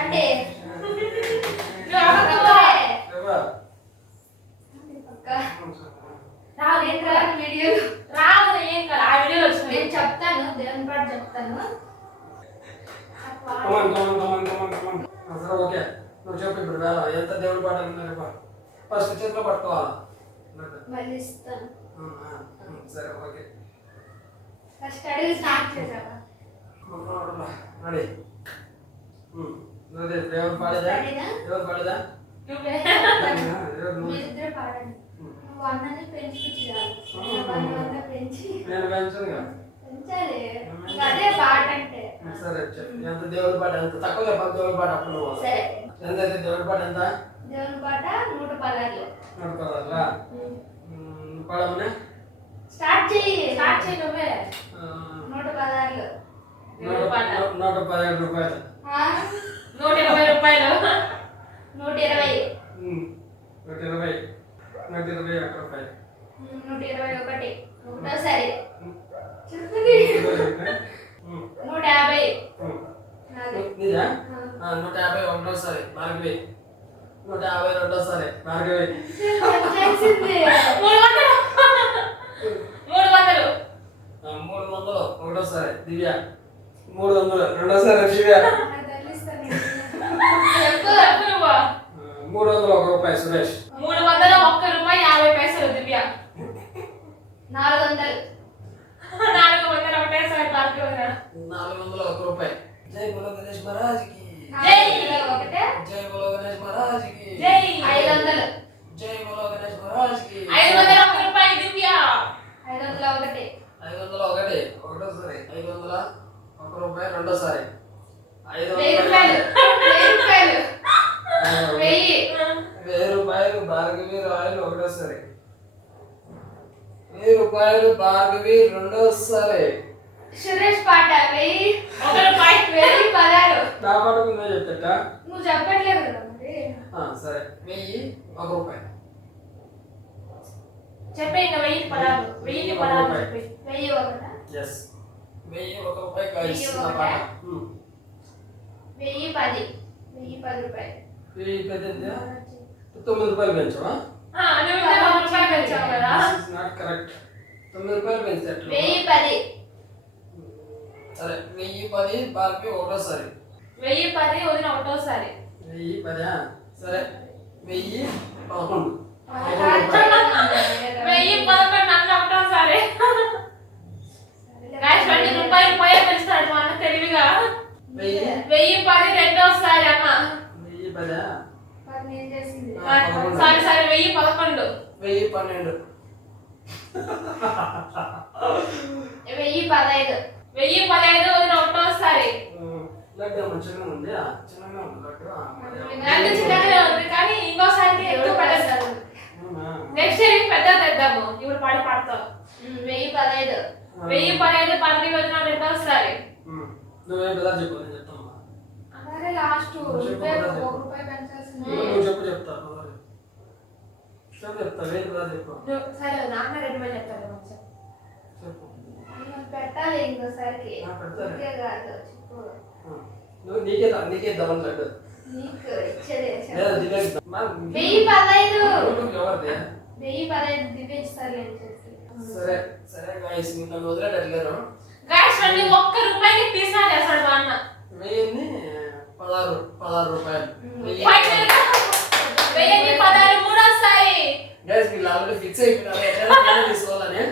అంటే నేను చెప్తాను, దేవుని పాట చెప్తాను. ఓకే, నువ్వు చెప్పు ఇప్పుడు వేళ ఎంత దేవుడి పాట ఫస్ట్ చేతిలో పట్టుకోవాలా? మళ్ళీ ఇస్తాను. సరే ఓకే, ఫస్ట్ అడిగి స్టార్ట్ చేసావా? రెడీ. దేవుడు పాడేదా? దేవుడు పాడేదా? మీరిద్దరు పాడండి. నువ్వు అన్నని పెంచి నేను పెంచాను. పెంచాలి, అదే పాట అంటే. సరే చెప్పు, ఎంత దేవుడి పాట? ఎంత తక్కువ చెప్పాలి దేవుడి పాట అప్పుడు నువ్వు. సరే, ఎంత దేవుడి పాట? ఎంత దేవుని పాట? 116. 116 పాడమనే స్టార్ట్ చెయ్యి నువ్వే. 116 117 రూపాయలు. 120 రూపాయలు. 120 120 121 రూపాయలు. 121 ఒకటోసారి. 150 నిజా? 150 ఒకటోసారి భార్గవి. 150 రెండోసారి భార్గవి. 300 ఒకటోసారి దివ్య. 300 రెండోసారి దివ్య. 301 రూపాయి సురేష్. 301 రూపాయి 50 పైసలు దివ్య. 400 ఒకటేసారి భార్గవి. 401 రూపాయి. జై బోలో గణేష్ మహారాజ్ కి. ఒకటే. జై బోలో గణేష్ మహారాజ్ కి. 500. జై బోలో గణేష్ మహారాజ్ కి. 501 రూపాయి దివ్య. 501 501 ఒకటోసారి. 501 రూపాయి రెండోసారి. 1000 రూపాయలు. 1000 రూపాయలు భార్గవి రాయలు ఒకటోసారి. 1000 రూపాయలు భార్గవి రెండోసారి. సురేష్ పాట 1000 రూపాయలు 16. నా పాటకు నువ్వే చెప్తట. నువ్వు చెప్పట్లేదు కదా మరి. సరే 1001 రూపాయి చెప్పే. ఇంకా 1016 చెప్పే. 1001. yes 1001 రూపాయి గైస్ నా పాట. 1010 రూపాయలు. 9 రూపాయలు పెంచవా? నువ్వు 9 రూపాయలు పెంచావు కదా. this is not correct. 9 రూపాయలు పెంచారు. 1010. సరే 1010 భార్గవి ఒకటోసారి. 1010 వదిన ఒకటోసారి. 1010 సరే 1011. 1011 అన్న ఒకటోసారి. గాయ్స్ 20 రూపాయలు పోయే పెంచుతాడు మా అన్న తెలివిగా. 1010 రెండోసారి అన్న. 1010 నేను చేసింది. 11. సారీ 1011. 1012. 1015. 1015 వదిన ఒకటోసారి. లడ్డు మంచిగా ఉంది. చిన్నగా ఉంది లడ్డు. లడ్డు చిన్నగానే ఉంది కానీ ఇంకోసారికి ఎక్కువ పడేస్తారు. నెక్స్ట్ ఇయర్ పెద్ద తెద్దాము. ఇప్పుడు పాడతావు. 1015. 1015 భార్గవి వదిన రెండోసారి. నువ్వే కదా చెప్పు, నేను చెప్తాను. అదే లాస్ట్ 1 రూపాయి పెంచాల్సింది. నువ్వు చెప్తా వేరే కదా చెప్పు. సరే నాన్న 2 రూపాయలు చెప్తాను. చెప్పు పెట్టాలి ఇంకోసారికి. కాదు చెప్పు. నువ్వు నీకే ఇద్దామని లడ్డు. నీకు ఇచ్చేదే. 1015 ఎవరిది? 1015 దివ్యస్తారులే చేసి. సరే సరే గాయ్స్ నిన్న వదిలేటట్లేరు. గాయ్స్ 1 రూపాయికి పీసా చేస్తాడు మా అన్న. 16 రూపాయలు. 16 మూడోసారి. గాయ్స్ వీళ్ళు ఆల్రెడీ ఫిక్స్ అయిపోయినారు ఎట్లా తీసుకోవాలని.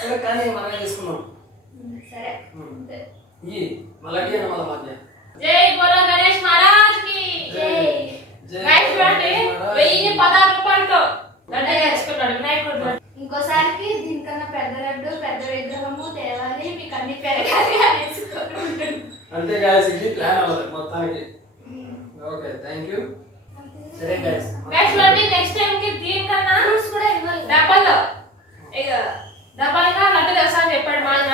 సరే కానీ మనమే తీసుకున్నాం. సరే మళ్ళీ మన మధ్య. జై బోలో గణేష్ మహారాజ్ కి జై. గాయ్స్ 1016 రూపాయలతో లడ్డు తెచ్చుకున్నాడు వినాయకుడు. ఇంకోసారికి దీనికన్నా పెద్ద లడ్డు పెద్ద విగ్రహము తేవాలి, మీకు అన్ని పెరగాలి అనేసి కోరుకుంటున్నాను. అంతే గాయ్స్, ఇది ప్లాన్ అవ్వదు మొత్తానికి. Okay thank you. సరే గాయ్స్ నెక్స్ట్ టైం కి దీనికన్నా ఫ్రూట్స్ కూడా ఇవ్వాలి. డబ్బల్గా లడ్డు తెస్తా అని చెప్పాడు మా అన్న.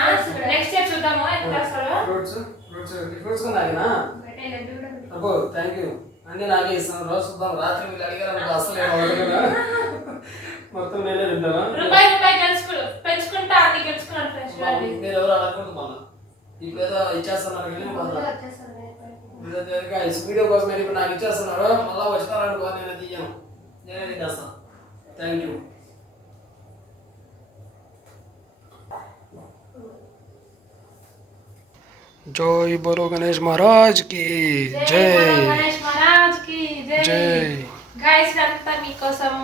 నెక్స్ట్ ఇయర్ చూద్దాము ఎంత తెస్తాడో. ఫ్రూట్స్ కొన్నాగినా అబ్బో థ్యాంక్ యూ. అన్నీ నాకే ఇస్తాను. రోజు చూద్దాం. రాత్రి మీరు అడిగారు నాకు అసలు మొత్తం నేనే తింటావా? రూపాయి పెంచుకుంటా అన్ని గెలుచుకున్నాను. మీరు ఎవరు అడగకూడదు మళ్ళీ. ఇప్పుడు ఏదో ఇచ్చేస్తున్నారు కానీ వీడియో కోసం ఇప్పుడు నాకు ఇచ్చేస్తున్నారు, మళ్ళీ వచ్చినారనుకో నేను తీయను, నేనే తినేస్తాను. Thank you. जय बोलो गणेश महाराज की जय. गणेश महाराज की जय. जय. गाइस అంతా మీకోసం.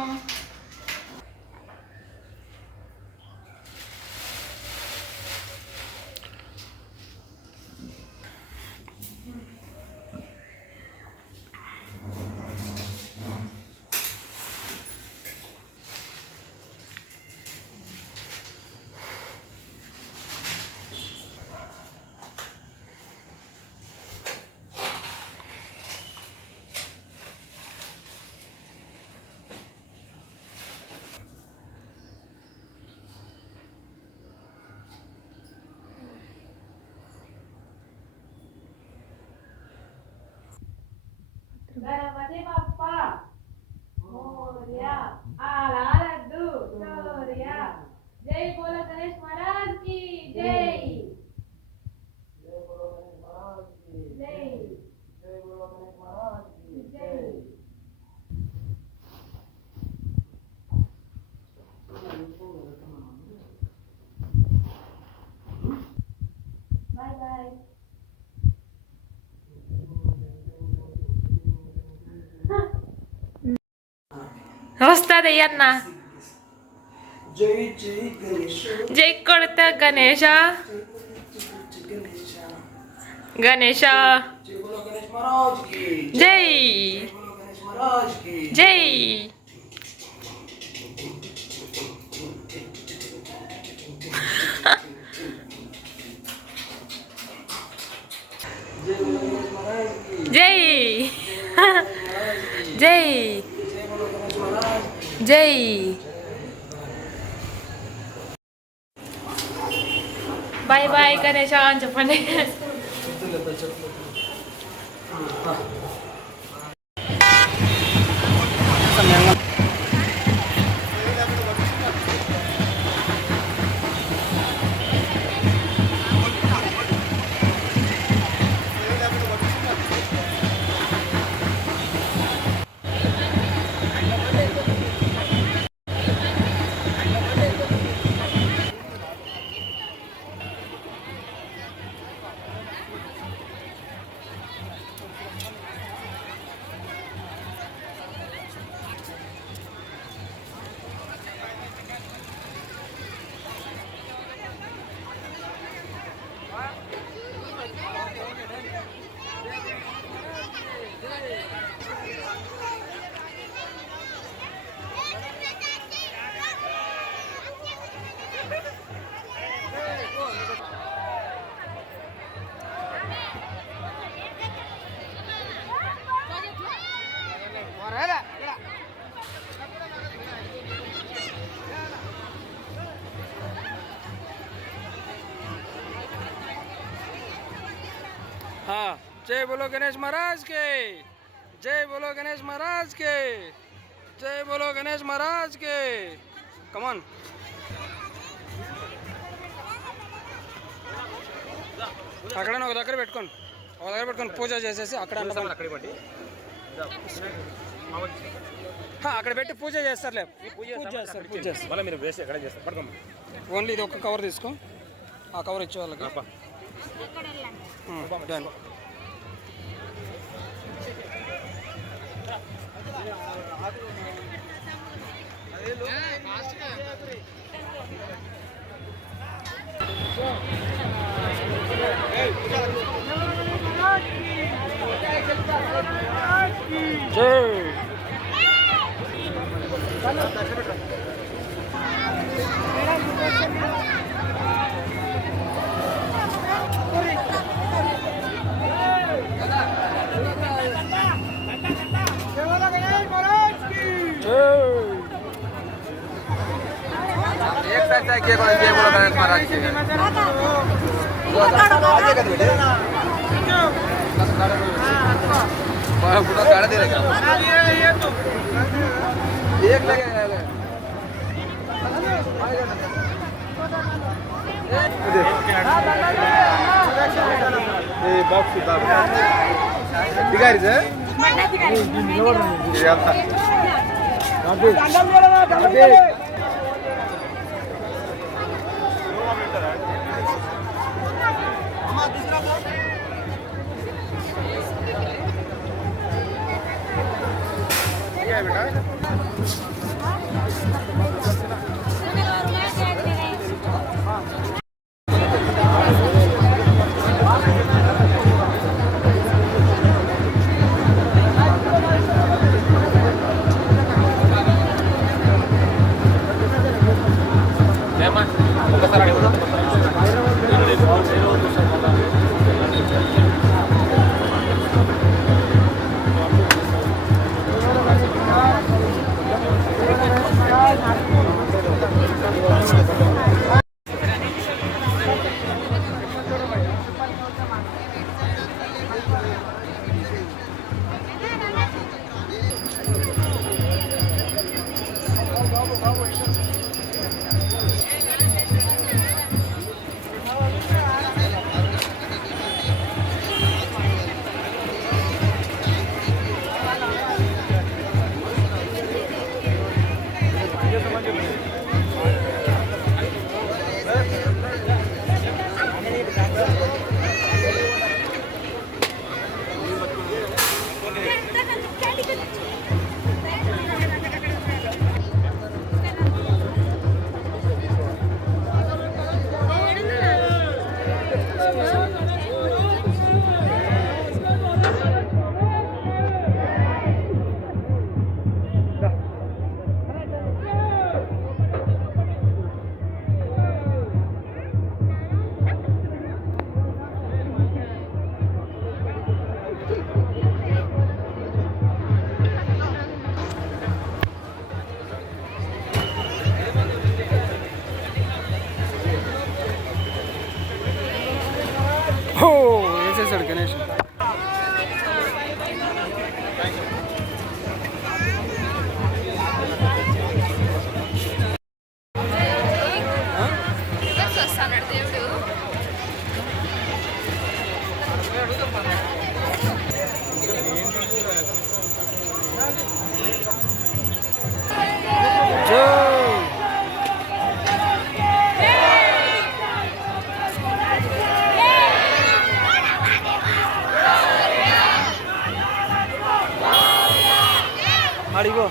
गणपति बाप्पा मोरया, आला लड्डू चोरिया. जय बोलो गणेश महाराज की जय. जय बोलो गणेश महाराज की जय. जय बोलो गणेश महाराज की जय. Bye bye. వస్తుంది అన్న. जय जय गणेश. జై కొడత గణేష గణేష. जय बोलो गणेश महाराज की జై जय बोलो गणेश महाराज की జై. जय बोलो गणेश महाराज की జై జై जय बोलो गणेश महाराज की జై. బాయ్ బాయ్ గణేష అని చెప్పండి. हाँ, जय बोलो गणेश महाराज के जय बोलो गणेश महाराज के जय बोलो गणेश महाराज के. कमान అక్కడ ఒక దగ్గర పెట్టుకొని పూజ చేసేసి అక్కడ అక్కడ పెట్టి పూజ చేస్తారులే. పూజ చేస్తారు. ఓన్లీ ఇది ఒక కవర్ తీసుకో, ఆ కవర్ ఇచ్చే వాళ్ళకి. డన్. जय बोलो गणेश महाराज की पूरा गाड़ा दे रहेगा एक लगेगा बॉक्स దిగారి సార్ వేసేసాడు గణేష్. అడిగో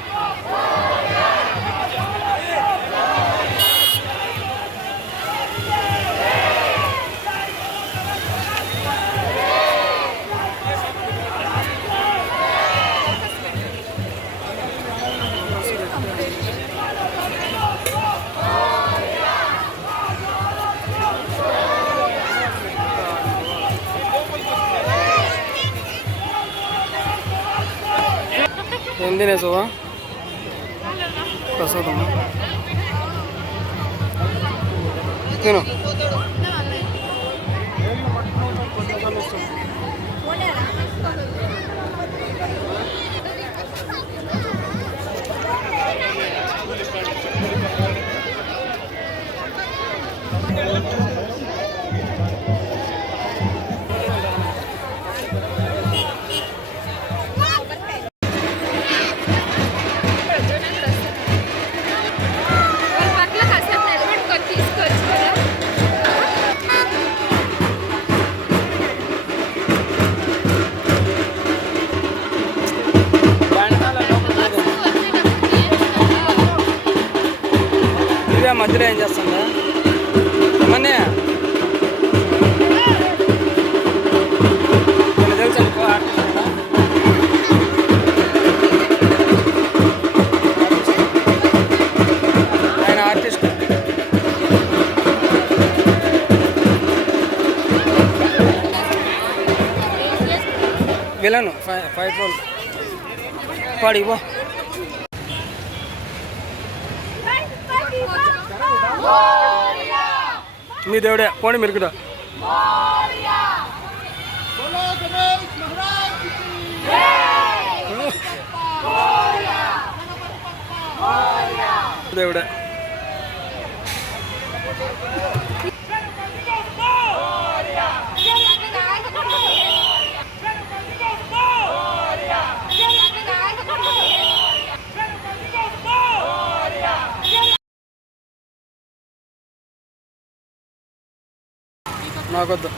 ఏం తినేసావా ప్రసాదం తిను. మధ్యలో ఏం చేస్తుందా ఏమన్నా తెలుసు అనుకో. ఆయన ఆర్టిస్ట్. విలను ఫైట్ రోల్ పాడిపో. మీ దేవుడే పోండి మీరు కూడా. దేవుడే నాకొద్దు.